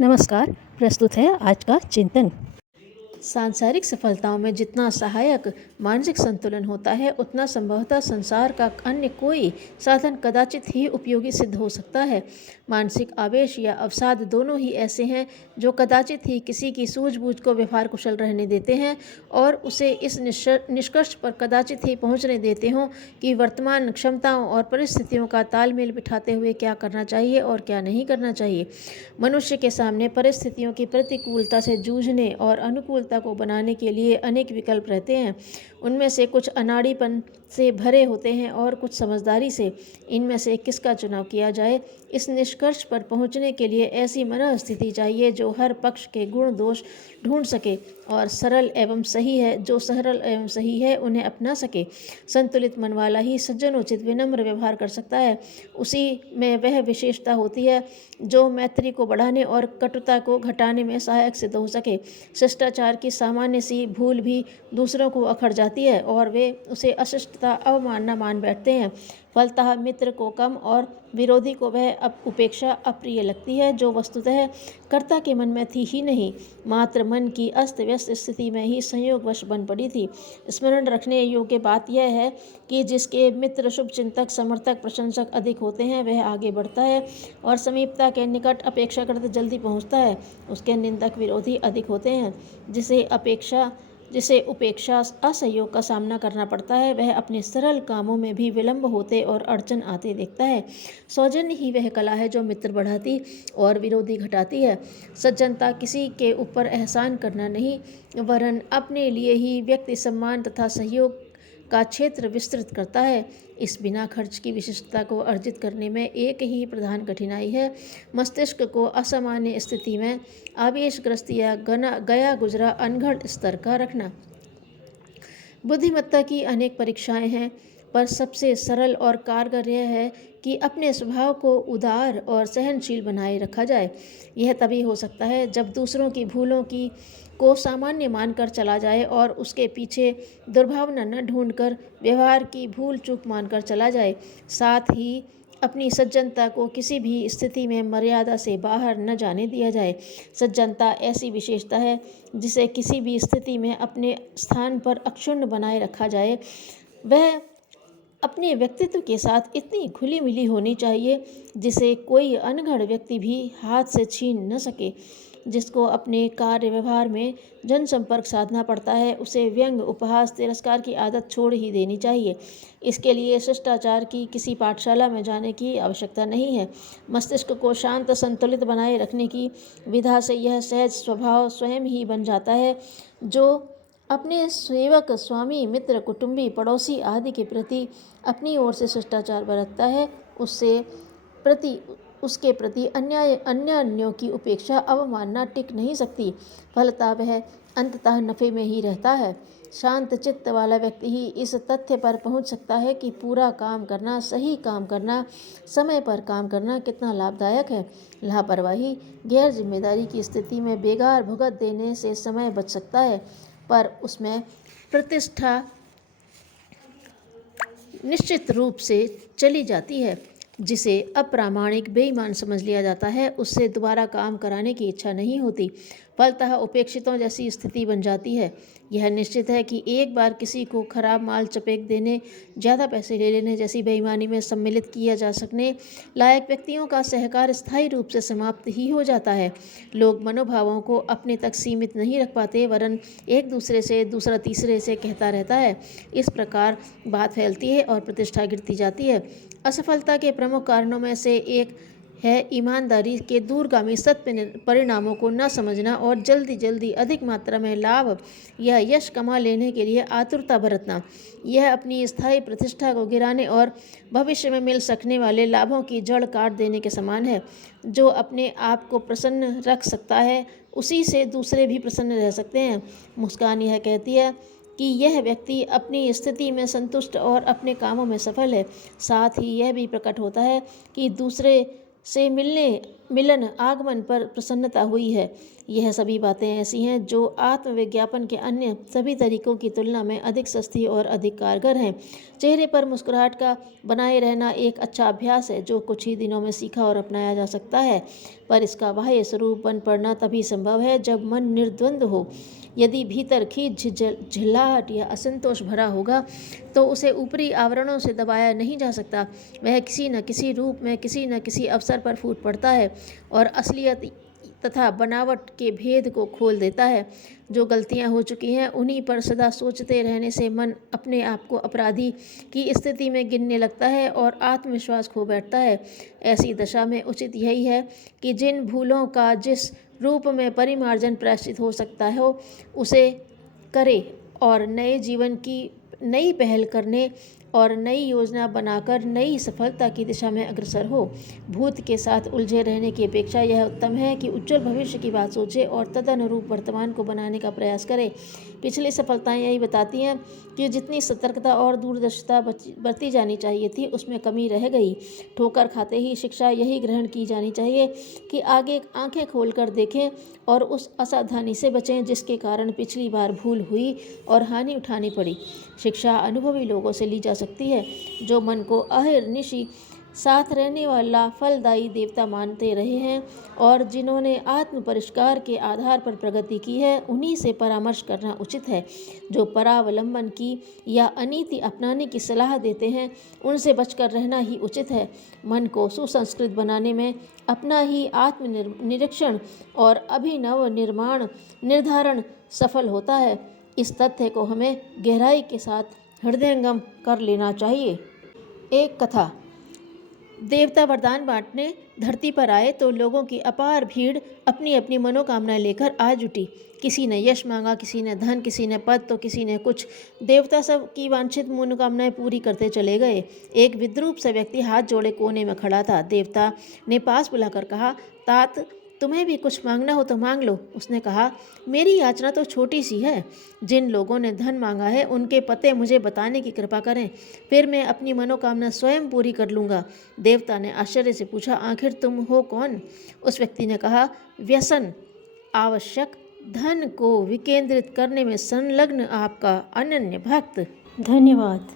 नमस्कार। प्रस्तुत है आज का चिंतन। सांसारिक सफलताओं में जितना सहायक मानसिक संतुलन होता है, उतना संभवतः संसार का अन्य कोई साधन कदाचित ही उपयोगी सिद्ध हो सकता है। मानसिक आवेश या अवसाद दोनों ही ऐसे हैं जो कदाचित ही किसी की सूझबूझ को व्यवहार कुशल रहने देते हैं और उसे इस निष्कर्ष पर कदाचित ही पहुंचने देते हों कि वर्तमान क्षमताओं और परिस्थितियों का तालमेल बिठाते हुए क्या करना चाहिए और क्या नहीं करना चाहिए। मनुष्य के सामने परिस्थितियों की प्रतिकूलता से जूझने और अनुकूलता को बनाने के लिए अनेक विकल्प रहते हैं। उनमें से कुछ अनाड़ीपन से भरे होते हैं और कुछ समझदारी से। इनमें से किसका चुनाव किया जाए, इस निष्कर्ष पर पहुंचने के लिए ऐसी मनःस्थिति चाहिए जो हर पक्ष के गुण दोष ढूंढ सके और सरल एवं सही है उन्हें अपना सके। संतुलित मन वाला ही सज्जनोचित विनम्र व्यवहार कर सकता है। उसी में वह विशेषता होती है जो मैत्री को बढ़ाने और कटुता को घटाने में सहायक सिद्ध हो सके। शिष्टाचार की सामान्य सी भूल भी दूसरों को अखर जाती है और वे उसे अशिष्टता अवमानना मान बैठते हैं। फलतः मित्र को कम और विरोधी को वह उपेक्षा अप्रिय लगती है जो वस्तुतः कर्ता के मन में थी ही नहीं, मात्र मन की अस्त व्यस्त स्थिति में ही संयोगवश बन पड़ी थी। स्मरण रखने योग्य बात यह है कि जिसके मित्र शुभचिंतक समर्थक प्रशंसक अधिक होते हैं वह आगे बढ़ता है और समीपता के निकट अपेक्षाकृत जल्दी पहुंचता है। उसके निंदक विरोधी अधिक होते हैं। जिसे उपेक्षा असहयोग का सामना करना पड़ता है वह अपने सरल कामों में भी विलंब होते और अड़चन आते देखता है। सौजन्य ही वह कला है जो मित्र बढ़ाती और विरोधी घटाती है। सज्जनता किसी के ऊपर एहसान करना नहीं, वरन अपने लिए ही व्यक्ति सम्मान तथा सहयोग का क्षेत्र विस्तृत करता है। इस बिना खर्च की विशिष्टता को अर्जित करने में एक ही प्रधान कठिनाई है, मस्तिष्क को असामान्य स्थिति में आवेशग्रस्त या गया गुजरा अनघड़ स्तर का रखना। बुद्धिमत्ता की अनेक परीक्षाएं हैं, पर सबसे सरल और कारगर यह है कि अपने स्वभाव को उदार और सहनशील बनाए रखा जाए। यह तभी हो सकता है जब दूसरों की भूलों को सामान्य मानकर चला जाए और उसके पीछे दुर्भावना न ढूंढकर व्यवहार की भूल चूक मानकर चला जाए। साथ ही अपनी सज्जनता को किसी भी स्थिति में मर्यादा से बाहर न जाने दिया जाए। सज्जनता ऐसी विशेषता है जिसे किसी भी स्थिति में अपने स्थान पर अक्षुण्ण बनाए रखा जाए। वह अपने व्यक्तित्व के साथ इतनी खुली मिली होनी चाहिए जिसे कोई अनगढ़ व्यक्ति भी हाथ से छीन न सके। जिसको अपने कार्य व्यवहार में जनसंपर्क साधना पड़ता है उसे व्यंग उपहास तिरस्कार की आदत छोड़ ही देनी चाहिए। इसके लिए शिष्टाचार की किसी पाठशाला में जाने की आवश्यकता नहीं है। मस्तिष्क को शांत संतुलित बनाए रखने की विधा से यह सहज स्वभाव स्वयं ही बन जाता है। जो अपने सेवक स्वामी मित्र कुटुंबी पड़ोसी आदि के प्रति अपनी ओर से शिष्टाचार बरतता है उसके प्रति अन्यों की उपेक्षा अवमानना टिक नहीं सकती। फलतः वह अंततः नफे में ही रहता है। शांत चित्त वाला व्यक्ति ही इस तथ्य पर पहुंच सकता है कि पूरा काम करना, सही काम करना, समय पर काम करना कितना लाभदायक है। लापरवाही गैर जिम्मेदारी की स्थिति में बेगार भुगत देने से समय बच सकता है, पर उसमें प्रतिष्ठा निश्चित रूप से चली जाती है। जिसे अप्रामाणिक बेईमान समझ लिया जाता है उससे दोबारा काम कराने की इच्छा नहीं होती। फलतः उपेक्षितों जैसी स्थिति बन जाती है। यह निश्चित है कि एक बार किसी को खराब माल चपेक देने, ज़्यादा पैसे ले लेने जैसी बेईमानी में सम्मिलित किया जा सकने लायक व्यक्तियों का सहकार स्थायी रूप से समाप्त ही हो जाता है। लोग मनोभावों को अपने तक सीमित नहीं रख पाते, वरन एक दूसरे से दूसरा तीसरे से कहता रहता है। इस प्रकार बात फैलती है और प्रतिष्ठा गिरती जाती है। असफलता के प्रमुख कारणों में से एक है ईमानदारी के दूरगामी सत्य परिणामों को न समझना और जल्दी अधिक मात्रा में लाभ या यश कमा लेने के लिए आतुरता बरतना। यह अपनी स्थायी प्रतिष्ठा को गिराने और भविष्य में मिल सकने वाले लाभों की जड़ काट देने के समान है। जो अपने आप को प्रसन्न रख सकता है उसी से दूसरे भी प्रसन्न रह सकते हैं। मुस्कान यह कहती है कि यह व्यक्ति अपनी स्थिति में संतुष्ट और अपने कामों में सफल है। साथ ही यह भी प्रकट होता है कि दूसरे से मिलने मिलन आगमन पर प्रसन्नता हुई है। यह सभी बातें ऐसी हैं जो आत्मविज्ञापन के अन्य सभी तरीकों की तुलना में अधिक सस्ती और अधिक कारगर हैं। चेहरे पर मुस्कुराहट का बनाए रहना एक अच्छा अभ्यास है जो कुछ ही दिनों में सीखा और अपनाया जा सकता है, पर इसका बाह्य स्वरूप बन पड़ना तभी संभव है जब मन निर्द्वंद हो। यदि भीतर खींच, झिल्लाहट या असंतोष भरा होगा तो उसे ऊपरी आवरणों से दबाया नहीं जा सकता। वह किसी न किसी रूप में किसी न किसी अवसर पर फूट पड़ता है और असलियत तथा बनावट के भेद को खोल देता है। जो गलतियां हो चुकी हैं उन्हीं पर सदा सोचते रहने से मन अपने आप को अपराधी की स्थिति में गिनने लगता है और आत्मविश्वास खो बैठता है। ऐसी दशा में उचित यही है कि जिन भूलों का जिस रूप में परिमार्जन प्रायश्चित हो सकता हो उसे करे और नए जीवन की नई पहल करने और नई योजना बनाकर नई सफलता की दिशा में अग्रसर हो। भूत के साथ उलझे रहने की अपेक्षा यह उत्तम है कि उज्जवल भविष्य की बात सोचे और तदनुरूप वर्तमान को बनाने का प्रयास करें। पिछली सफलताएं यही बताती हैं कि जितनी सतर्कता और दूरदर्शिता बरती जानी चाहिए थी उसमें कमी रह गई। ठोकर खाते ही शिक्षा यही ग्रहण की जानी चाहिए कि आगे आंखें खोलकर देखें और उस असावधानी से बचें जिसके कारण पिछली बार भूल हुई और हानि उठानी पड़ी। शिक्षा अनुभवी लोगों से ली जा सकती है जो मन को अहर्निशि साथ रहने वाला फलदायी देवता मानते रहे हैं और जिन्होंने आत्म परिष्कार के आधार पर प्रगति की है। उन्हीं से परामर्श करना उचित है। जो परावलंबन की या अनीति अपनाने की सलाह देते हैं उनसे बचकर रहना ही उचित है। मन को सुसंस्कृत बनाने में अपना ही आत्म निरीक्षण और अभिनव निर्धारण सफल होता है। इस तथ्य को हमें गहराई के साथ हृदयंगम कर लेना चाहिए। एक कथा। देवता वरदान बांटने धरती पर आए तो लोगों की अपार भीड़ अपनी अपनी मनोकामनाएं लेकर आ जुटी। किसी ने यश मांगा, किसी ने धन, किसी ने पद तो किसी ने कुछ। देवता सब की वांछित मनोकामनाएं पूरी करते चले गए। एक विद्रूप सा व्यक्ति हाथ जोड़े कोने में खड़ा था। देवता ने पास बुलाकर कहा, तात तुम्हें भी कुछ मांगना हो तो मांग लो। उसने कहा, मेरी याचना तो छोटी सी है। जिन लोगों ने धन मांगा है उनके पते मुझे बताने की कृपा करें, फिर मैं अपनी मनोकामना स्वयं पूरी कर लूँगा। देवता ने आश्चर्य से पूछा, आखिर तुम हो कौन? उस व्यक्ति ने कहा, व्यसन आवश्यक धन को विकेंद्रित करने में संलग्न आपका अनन्य भक्त। धन्यवाद।